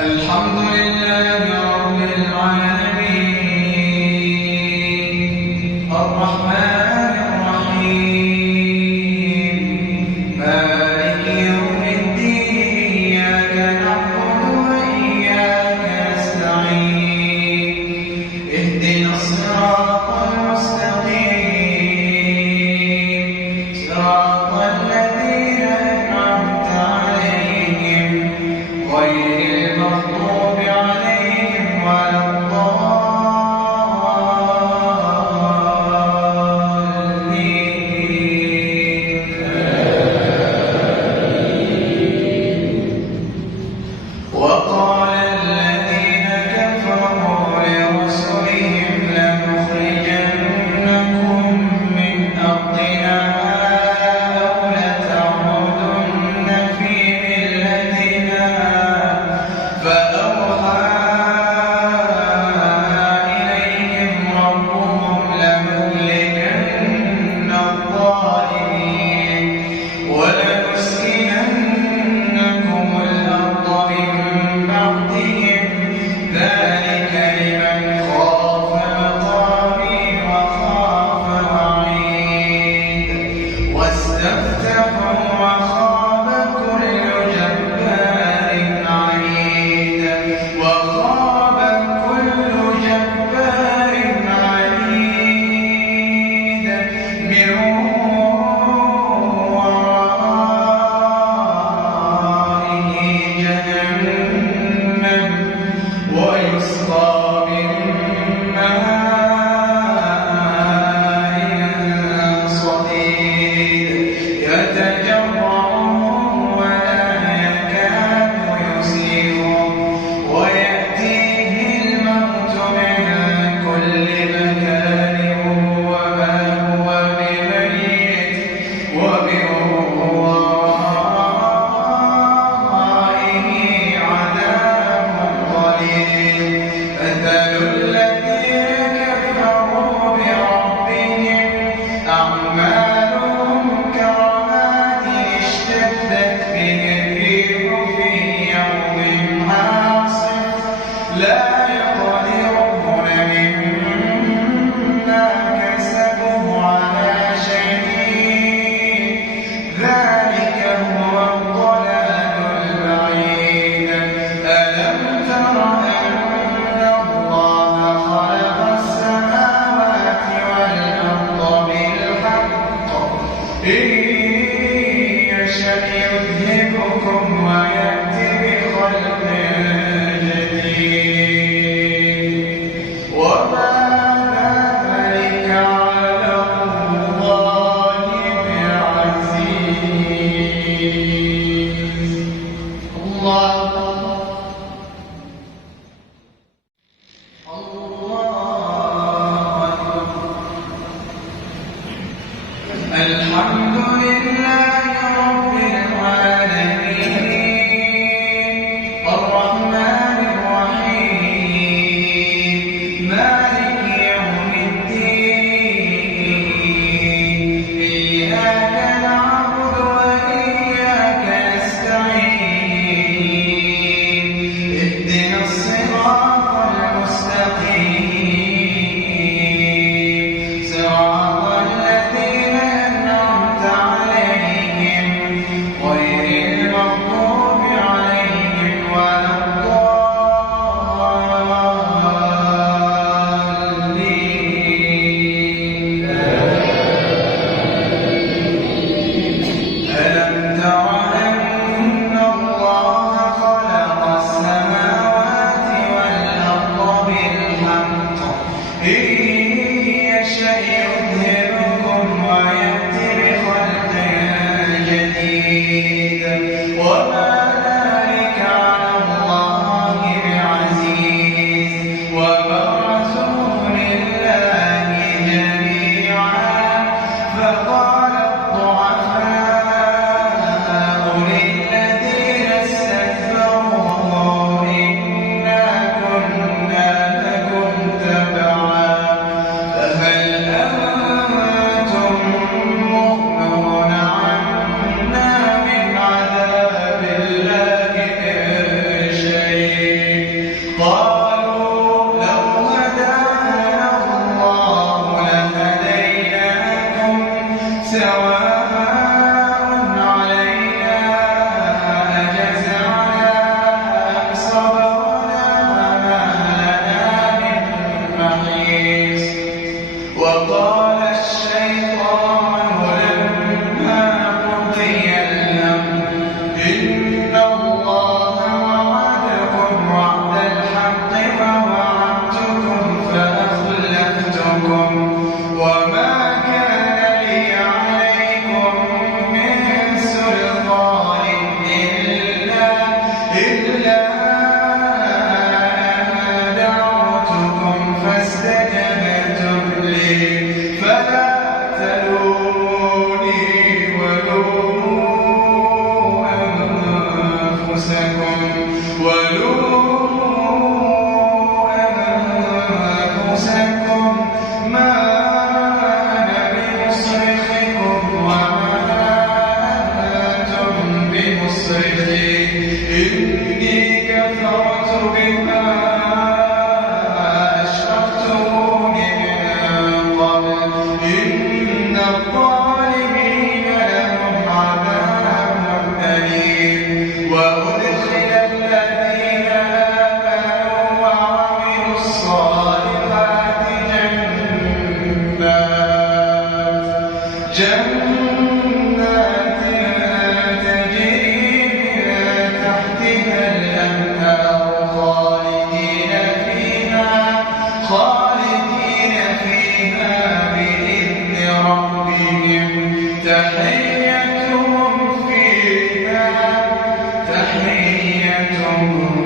الحمد لله رب العالمين الرحمن الرحيم مالك يوم الدين إياك نعبد وإياك نستعين اهدنا الصراط المستقيم صراط الذين أنعمت عليهم غير المغضوب عليهم ولا الضالين. وقال الذين كفروا لرسلهم لنخرجنكم من أرضنا أو لتعودن في ملتنا فأوحى إليهم ربهم لنهلكن الظالمين ولنسكننكم الأرض من بعدهم ذلك لمن خاف مقامي وخاف وعيد واستفتحوا وخاب كل جبار عنيد وخاب كل جبار عنيد من ورائه جهنم ويسقى من ماء صديد يتجرعه ولا يكاد يسيغه ويأتيه الموت من كل مكان وما هو بميت ومن ورائه عذاب غليظ مثل الذين كفروا بربهم أعمالهم كرماد اشتدت به الريح في يوم عاصف لا يقدرون مما كسبوا على شيء ذلك هو الضلال البعيد ألم تر أن الله خلق السماوات والأرض بالحق إن يشأ يذهبكم ويأتي بخلق جديد وما ذلك على الله بعزيز. الله الحمد لله رب العالمين الرحمن الرحيم مالك يوم الدين إياك نعبد وإياك نستعين اهدنا الصراط المستقيم صراط الذين أنعمت عليهم غير المغضوب عليهم ولا الضالين. ألم تر أن الله خلق السماوات والأرض بالحق إن يشأ يذهبكم ويأتي بخلق جديد وما ذلك على الله بعزيز. وبرزوا لله جميعا فقال الضعفاء للذين استكبروا وقال الشيطان لما قضي الأمر إن الله وعدكم وعد الحق ووعدتكم فأخلفتكم وما كان لي عليكم من سلطان إلا أن دعوتكم فاستجبتم لي فلا تلوموني ولوموا أنفسكم ما أنا بمصرخكم وما أنتم بمصرخي إني كفرت بما أشركتمون من قبل إن الظالمين لهم عذاب أليم وأدخل الذين آمنوا وعملوا الصالحات جنات تجري من تحتها الأنهار خالدين فيها بإذن ربهم تحيتهم